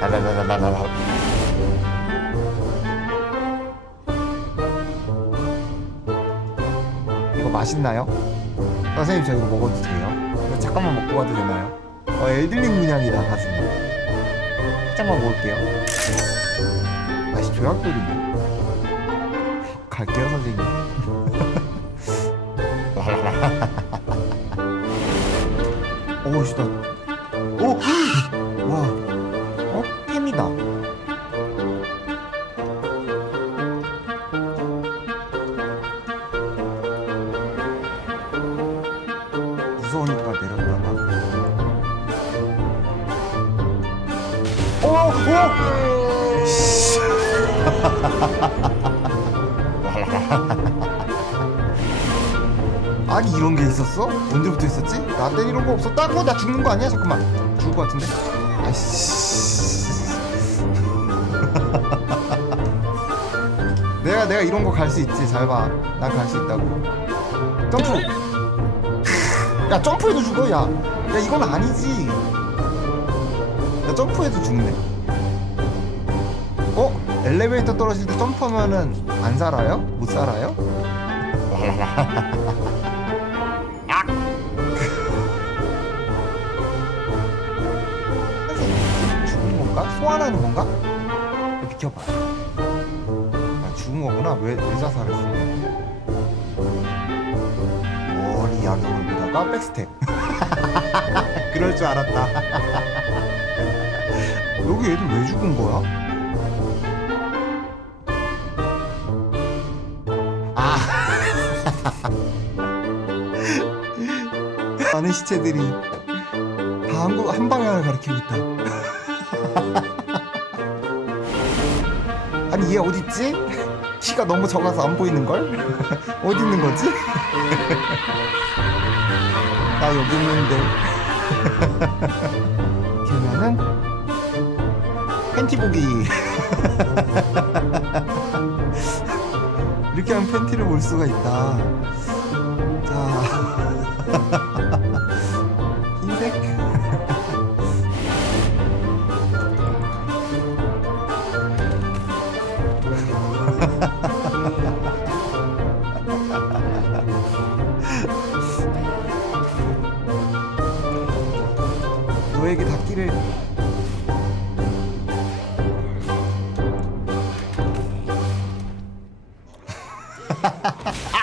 라라라라라. 이거 맛있나요? 선생님 저 이거 먹어도 돼요? 이거 잠깐만 먹고 가도 되나요? 어 엘들링 문양이다 가슴이 살짝만 먹을게요 맛이 조약돌이네 갈게요 선생님 오 시다 오! 와 어? 템이다 무서우니까 내렸다가 오! 오! 씨. 아니 이런 게 있었어? 언제부터 있었지? 나한테 이런 거 없었다고? 나 죽는 거 아니야? 잠깐만 죽을 거 같은데? 아이씨 내가 내가 이런 거 갈 수 있지 잘 봐 난 갈 수 있다고 점프 야 점프해도 죽어 야. 야 이건 아니지 야 점프해도 죽네 어? 엘리베이터 떨어질 때 점프하면은 안 살아요? 못 살아요? 건가? 소환하는 건가? 야, 비켜봐 아 죽은 거구나. 왜, 왜 자살했어? 머리 약용을 보다가 백스텝. 그럴 줄 알았다. 여기 애들 왜 죽은 거야? 아. 많은 시체들이 다 한, 구- 한 방향을 가리키고 있다 아니 얘 어딨지? 키가 너무 적어서 안 보이는걸? 어디 있는 거지? 나 여기 있는데 걔면은 팬티 보기 이렇게 하면 팬티를 볼 수가 있다 자 너에게 닿기를